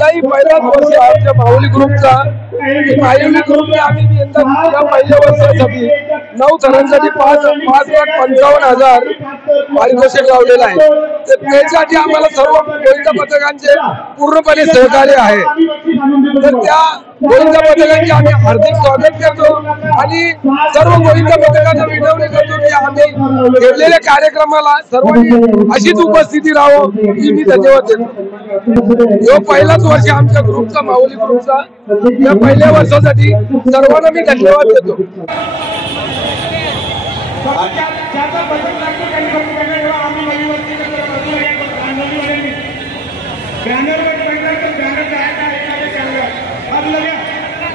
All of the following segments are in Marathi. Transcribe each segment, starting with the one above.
यंदाही पहिलाच वर्ष आमच्या माऊली ग्रुपचा माऊली ग्रुपने आम्ही यंदा या पहिल्या वर्षासाठी 9 थरांसाठी 5,55,000 पारितोषिक लावलेलं आहे। तर त्यासाठी आम्हाला सर्व गोविंदा पथकांचे पूर्णपणे सहकार्य आहे। तर त्या गोविंदा पथकांचे आम्ही हार्दिक स्वागत करतो आणि सर्व गोविंदा पथकांना विनवणी करतो की आम्ही ठेवलेल्या कार्यक्रमाला सर्वांनी अशीच उपस्थिती राहावं ही मी धन्यवाद देतो। जो पहिलाच वर्ष आमच्या ग्रुपचा माऊली ग्रुपचा या पहिल्या वर्षासाठी सर्वांना मी धन्यवाद देतो।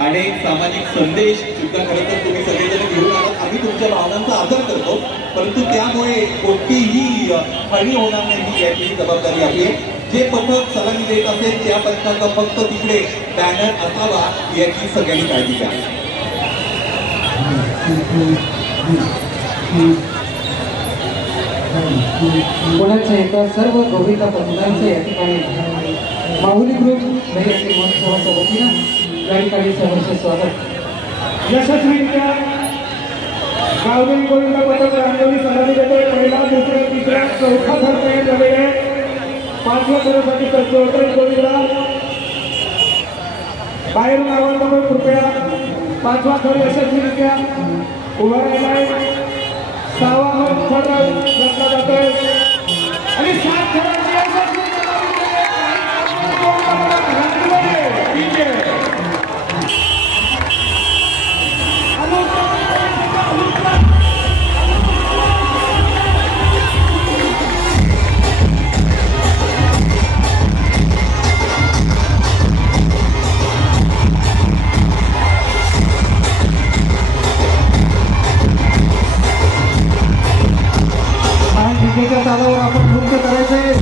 आणि सामाजिक संदेश सुद्धा खरं तर तुम्ही सगळेजण घेऊन आलात। आम्ही तुमच्या भावनांचा आदर करतो, परंतु त्यामुळे कोणतीही हानी होणार नाही याची जबाबदारी आपली आहे। जे पथक सलामी देत असेल त्या पथकाचा फक्त तिकडे बॅनर असावा याची सगळ्यांनी काळजी घ्या। पुण्याच्या एका सर्व गोविंदा पथकांचे या ठिकाणी माऊली ग्रुप दहीहंडी महोत्सवाच्या वतीनं या ठिकाणी सहर्ष स्वागत। यशस्वीरित्या माऊली गोविंदा पथक रांगोळी सलामी देते। पहिला, दुसरा, तिसरा, चौथा थर तयार झालेले आहे। 5व्या थरासाठी सर्वोत्तम गोविंदा बाहेरून आवाजामुळे कृपया 5वा थर यशस्वीरित्या उभा राहिला आहे। 6वा थर रचला जातोय आणि 7 थरांची यशस्वी तालावर आपण नृत्य करायचंय।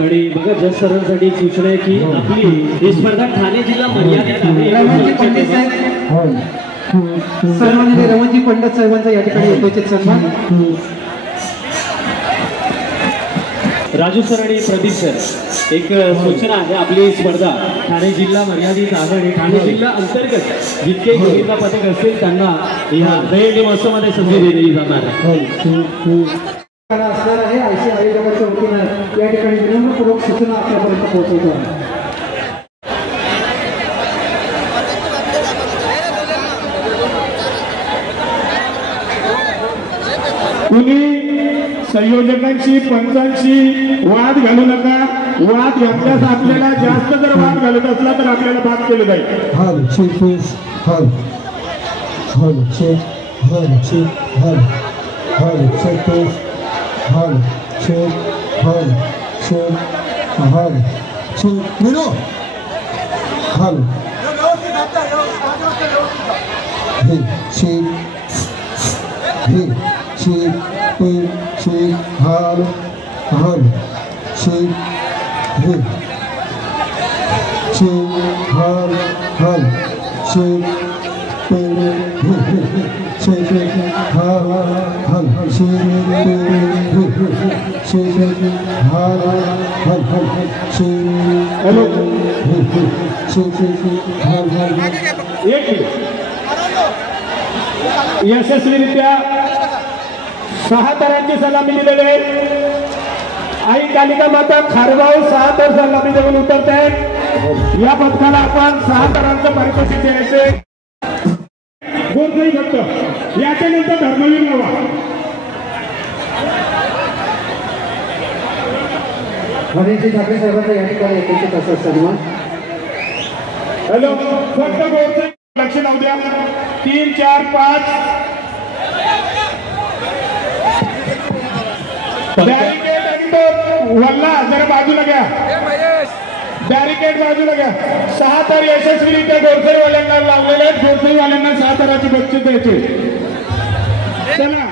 आणि बघा जज सरांसाठी एक सूचना आहे की आपली ही स्पर्धा ठाणे जिल्हा मर्यादित आहे। रमणजी पंडित साहेब सन्माननीय रमणजी पंडित साहेबांचा या ठिकाणी यथोचित सन्मान। राजू सर आणि प्रदीप सर एक सूचना आहे, आपली स्पर्धा ठाणे जिल्हा मर्यादित आहे आणि ठाणे जिल्हा अंतर्गत जितके गोविंदा पथक असतील त्यांना या दहीहंडी महोत्सवामध्ये संधी दिली जाणार आहे। असणार आहे आयसी आयोजकांच्या वतीनं या ठिकाणी विनम्रपूर्वक सूचना आपल्यापर्यंत पोहोचवतो आहे। कुणी संयोजकांशी पंचांशी वाद घालू नका। वाद घातल्यास आपल्याला जास्त जर वाद घालत असला तर आपल्याला बाद केलं जाईल। यशस्वीरित्या 6 थरांची सलामी दिलेली आहे। आई कालिका माता खारगाव 6 थर सलामी देऊन उतरत आहेत। या पथकाला आपण 6 थरांचं पारितोषिक द्यायचे। गोरखाई भक्त याच्यानंतर धर्मवीर नवा हरीजी ठाकरे साहेबांचा या ठिकाणी यथोचित असा सन्मान। हॅलो, फक्त गोरखाई लक्ष लावू द्या। 3, 4, 5 बॅरिकेड वल्ला जरा बाजूला घ्या। बॅरिकेड बाजूला घ्या। 6 थर यशस्वीरित्या गोरखाईवाल्यांना लावलेले आहेत। गोरखाईवाल्यांना 6 थराची बक्षीस द्यायचे। चला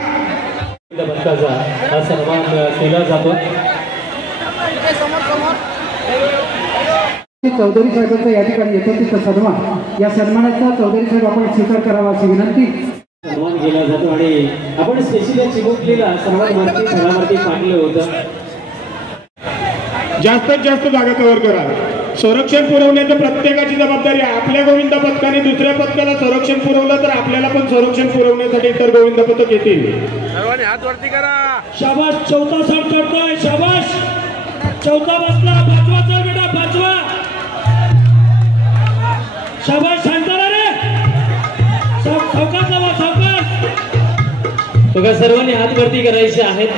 पथकाचा हा सन्मान केला जातो। चौधरी साहेबांचा या ठिकाणी यथोचित सन्मान। या सन्मानाचा चौधरी साहेब आपण स्वीकार करावा अशी विनंती। सन्मान केला जातो आणि आपण स्पेशली चिमुकलीला सर्वात वरती थरावरती पाडलं होतं. जास्तीत जास्त जागा कव्हर करा. संरक्षण पुरवण्याची प्रत्येकाची जबाबदारी आहे. आपल्या गोविंद पथकाने दुसऱ्या पथकाला संरक्षण पुरवलं तर आपल्याला पण संरक्षण पुरवण्यासाठी इतर गोविंद पथक येतील. सर्वांनी हात वरती करा. शाबाश. चौथा शॉट करतोय. शाबाश. चौथा बसला. पाचवा चल बेटा. पाचवा. शाबाश. शांत रे. सावकाश जावा. सावकाश. बघा सर्वांनी हात वरती करायचे आहेत.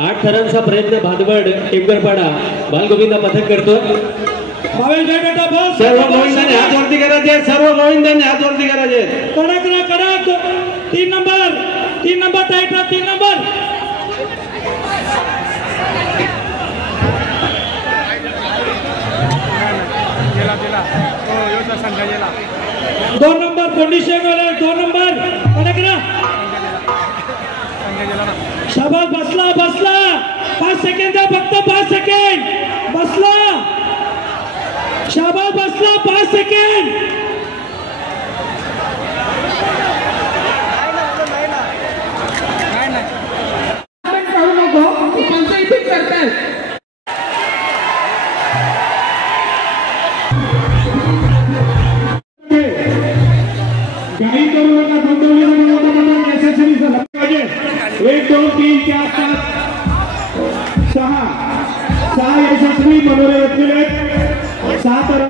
8 थरांचा प्रयत्न भादवड टेमगरपाडा बालगोविंद पथक करतो. सर्व गोविंदांनी हात वरती करायचे. सर्व गोविंदांनी हात वरती करायचे. कडक ना कडक. 3 नंबर टाईट. 3 नंबर. दोन नंबर कंडिशन 2 नंबर कडक ना. शाबास. बसला 5 सेकंद फक्त. 5 सेकंड. बसला. शाबास. बसला 5 सेकंड. करू नको. कोणतं इफेक्ट करतात. काही करू नका. गुंतवणूक यशस्वी झाला पाहिजे. 1 2 3 4 5 6 यशस्वी मनोरे 7